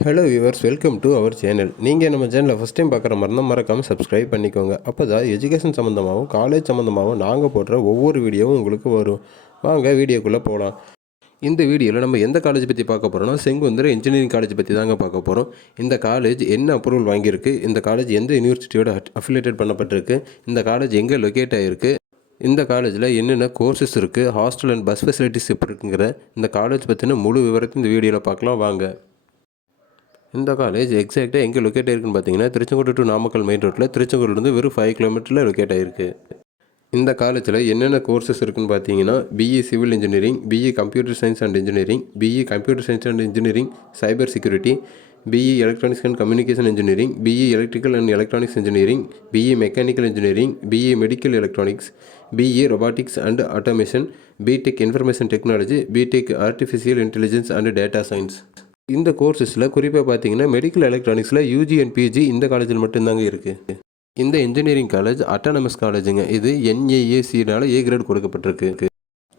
Hello viewers welcome to our channel நீங்கள் நம்ம சேனலில் ஃபஸ்ட் டைம் பார்க்குற மாதிரி இருந்தால் மறக்காமல் சப்ஸ்கிரைப் பண்ணிக்கோங்க. அப்போ தான் எஜுகேஷன் சம்மந்தமாகவும் காலேஜ் சம்மந்தமாகவும் நாங்கள் போடுற ஒவ்வொரு வீடியோவும் உங்களுக்கு வரும். வாங்க வீடியோக்குள்ளே போகலாம் இந்த வீடியோவில் நம்ம எந்த காலேஜ் பற்றி பார்க்க போகிறோம்னா செங்குந்தர் இன்ஜினியரிங் காலேஜ் பற்றி தாங்க பார்க்க போகிறோம் இந்த காலேஜ் என்ன அப்ரூவல் வாங்கியிருக்கு? இந்த காலேஜ் எந்த யூனிவர்சிட்டியோட அஃபிலேட்டட் பண்ணப்பட்டிருக்கு? இந்த காலேஜ் எங்கே லொக்கேட் ஆகிருக்கு இந்த காலேஜில் என்னென்ன கோர்சஸ் இருக்குது ஹாஸ்டல் அண்ட் பஸ் ஃபெசிலிட்டிஸ் எப்படி இருக்குங்கிற இந்த காலேஜ் பற்றின முழு விவரத்தை இந்த வீடியோவில் பார்க்கலாம். வாங்க. இந்த காலேஜ் எக்ஸாக்டாக எங்கே லொக்கேட் ஆயிருக்குன்னு பார்த்தீங்கன்னா திருச்செங்கோடு டு நாமக்கல் மெயின் ரோட்டில் திருச்செங்கோடுலேருந்து வெறும் ஃபைவ் கிலோமீட்டரில் லொக்கேட் ஆயிருக்கு இந்த காலேஜில் என்னென்ன கோர்சஸ் இருக்குன்னு பார்த்தீங்கன்னா BE civil engineering BE computer science and engineering BE computer science and engineering cyber security BE electronics and communication engineering BE electrical and electronics engineering BE mechanical engineering BE medical electronics BE robotics and automation BTech information technology BTech artificial intelligence and data science இந்த கோர்சஸில் குறிப்பாக பார்த்தீங்கன்னா medical எலக்ட்ரானிக்ஸில் UG and PG இந்த காலேஜில் மட்டும்தாங்க இருக்குது இந்த இன்ஜினியரிங் காலேஜ் அட்டானமஸ் காலேஜுங்க இது என்ஏஏசினால் ஏ கிரேட் கொடுக்கப்பட்டிருக்கு.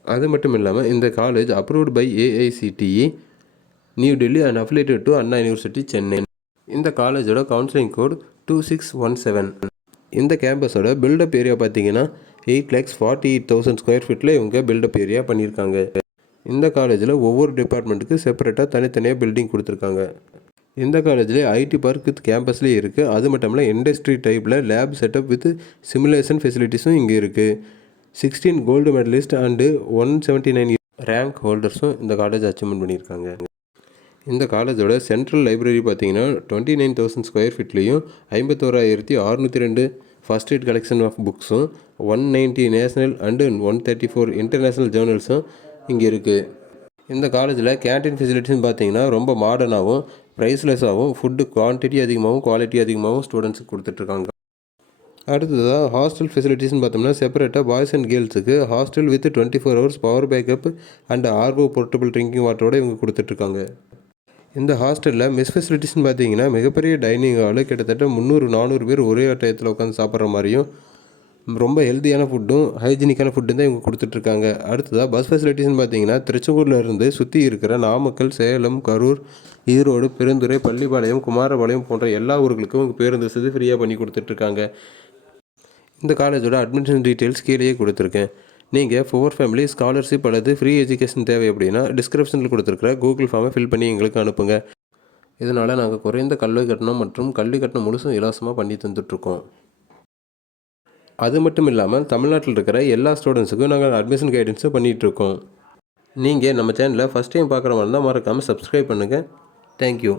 அது மட்டும் இல்லாமல் இந்த college approved by AICTE new Delhi and affiliated to Anna university Chennai இந்த காலேஜோட counselling code two six one seven இந்த கேம்பஸோட பில்டப் ஏரியா பார்த்தீங்கன்னா eight lakhs forty eight thousand square ஃபீட்டில் இவங்க பில்டப் ஏரியா பண்ணியிருக்காங்க. இந்த காலேஜில் ஒவ்வொரு டிபார்ட்மெண்ட்டுக்கு செப்பரேட்டாக தனித்தனியாக பில்டிங் கொடுத்துருக்காங்க. இந்த காலேஜில் ஐடி பார்க் வித் கேம்பஸ்லேயே இருக்குது அது மட்டும் இல்லை இண்டஸ்ட்ரி டைப்பில் லேப் செட்டப் வித் சிமுலேஷன் ஃபெசிலிட்டிஸும் இங்கே இருக்குது sixteen gold medalist and one seventy nine rank ஹோல்டர்ஸும் இந்த காலேஜ் அச்சீவ்மெண்ட் பண்ணியிருக்காங்க. இந்த காலேஜோட சென்ட்ரல் லைப்ரரி பார்த்தீங்கன்னா டுவெண்ட்டி நைன் தௌசண்ட் ஸ்கொயர் ஃபீட்லேயும் ஐம்பத்தோராயிரத்தி அறுநூற்றி ரெண்டு first eight collection of புக்ஸும் one ninety national and one thirty four international ஜேர்னல்ஸும் இங்கே இருக்குது இந்த காலேஜில் கேன்டீன் ஃபெசிலிட்டிஸ்னு பார்த்தீங்கன்னா ரொம்ப மாடர்னாகவும் ப்ரைஸ்லெஸ்ஸாகவும் ஃபுட்டு குவான்டிட்டி அதிகமாகவும் குவாலிட்டி அதிகமாகவும் ஸ்டூடெண்ட்ஸுக்கு கொடுத்துட்ருக்காங்க அடுத்ததாக ஹாஸ்டல் ஃபெசிலிட்டிஸ்னு பார்த்தோம்னா செப்பரேட்டாக boys and கேர்ள்ஸுக்கு hostel with twenty four hours power backup and RO portable drinking வாட்டரோட இவங்க கொடுத்துட்ருக்காங்க இந்த ஹாஸ்டலில் மிஸ் ஃபெசிலிட்டிஸ்னு பார்த்தீங்கன்னா மிகப்பெரிய டைனிங் ஹாலு கிட்டத்தட்ட முந்நூறு நானூறு பேர் ஒரே டயத்தில் உட்காந்து சாப்பிட்ற மாதிரியும் ரொம்ப ஹெல்த்தியான ஃபுட்டும் ஹைஜீனிக்கான ஃபுட்டும் தான் இவங்க கொடுத்துட்ருக்காங்க. அடுத்ததாக பஸ் ஃபெசிலிட்டிஸ்னு பார்த்தீங்கன்னா திருச்செங்கூரில் இருந்து சுற்றி இருக்கிற நாமக்கல் சேலம் கரூர் ஈரோடு பெருந்துறை பள்ளிப்பாளையம் குமாரபாளையம் போன்ற எல்லா ஊர்களுக்கும் இவங்க பேருந்து வசதி ஃப்ரீயாக பண்ணி கொடுத்துட்ருக்காங்க. இந்த காலேஜோட அட்மிஷன் டீட்டெயில்ஸ் கீழேயே கொடுத்துருக்கேன். நீங்கள் ஃபோர் ஃபேமிலி ஸ்காலர்ஷிப் அல்லது ஃப்ரீ எஜுகேஷன் தேவை அப்படின்னா டிஸ்கிரிப்ஷனில் கொடுத்துருக்குற கூகுள் ஃபார்மை ஃபில் பண்ணி எங்களுக்கு அனுப்புங்க. இதனால் நாங்கள் குறைந்த கல்வி கட்டணம் மற்றும் கல்வி கட்டணம் முழுசும் இலவசமாக பண்ணி தந்துட்டுருக்கோம் அது மட்டும் இல்லாமல் தமிழ்நாட்டில் இருக்கிற எல்லா ஸ்டூடெண்ட்ஸுக்கும் நாங்கள் அட்மிஷன் கைடன்ஸும் பண்ணிகிட்ருக்கோம் நீங்கள் நம்ம சேனலில் ஃபஸ்ட் டைம் பார்க்குற மாதிரி இருந்தால் மறக்காமல் சப்ஸ்கிரைப் பண்ணுங்கள் தேங்க்யூ